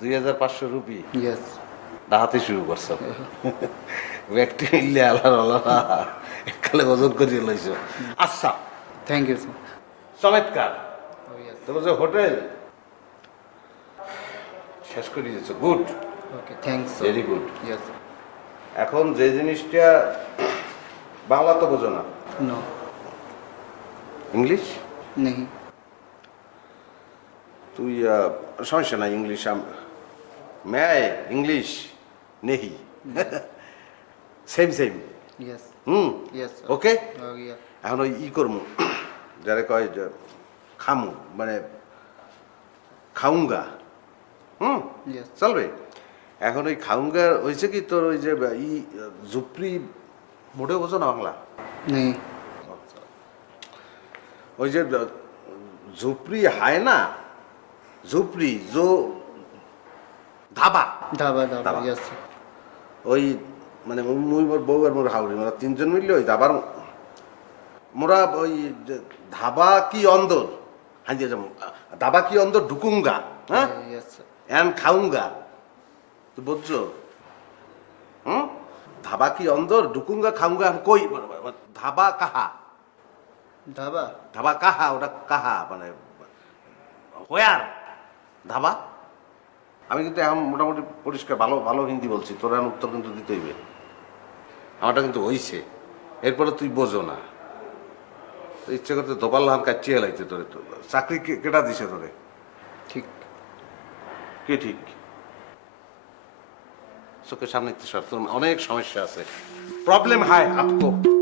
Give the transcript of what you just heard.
দুই হাজার পাঁচশো রুপি। শুরু করছ। ব্যক্তি মিললে আলার আলাদা। এককালে ওজন করিয়ে লইছ। আচ্ছা। থ্যাংক ইউ স্যার চমৎকার। ও ইয়েস তোমার যে হোটেল? শেষ করে দিয়েছ। Good. Okay thanks very good yes এখন যে জিনিসটা বাংলা তো বোঝো না। No English? नहीं তুই সমস্যা নাই ইংলিশ ম্যায় ইংলিশ নেহি same same yes hmm yes okay এখন ওই ই করমু যারা কয় খামু মানে খাউঙ্গা হুম? চলবে? এখন ওই খাউঙ্গা হয়েছে কি তোর ওই যে ই ঝুপড়ি মোটে বোঝো না বাংলা? ওই যে ঝুপড়ি হায় না? ঝুপড়ি জো ধাবা? ধাবা ধাবা আছে ওই মানে মুই মোর বউ আর মোর হাউরি মোরা তিনজন মিললে ওই ধাবার মোরা ওই ধাবা কি অন্দর? হাঁজিয়ে যাব। ধাবা কি অন্দর? ঢুকুঙ্গা হ্যাঁ? হ্যাঁ এন খাউঙ্গা। তো বুঝছ? হুম? ধাবা কি অন্দর? ঢুকুঙ্গা খাউঙ্গা কই? ধাবা কাহা? ধাবা? ধাবা কাহা? ওটা কাহা? মানে হোয়ার। ধাবা? আমি কিন্তু এখন মোটামুটি পরিষ্কার ভালো ভালো হিন্দি বলছি। তোর এখন উত্তর কিন্তু দিতে হইবে। আমারটা কিন্তু হইছে। এরপরে তুই বোঝো না। তো ইচ্ছে করতে দোপাল লাহান কাচ্চি হেলাইতে তোরে তো। চাকরি কে- কেটা দিছে তোরে? ঠিক। কে ঠিক? চোখের সামনে তোর অনেক সমস্যা আছে। প্রবলেম হায় আপকো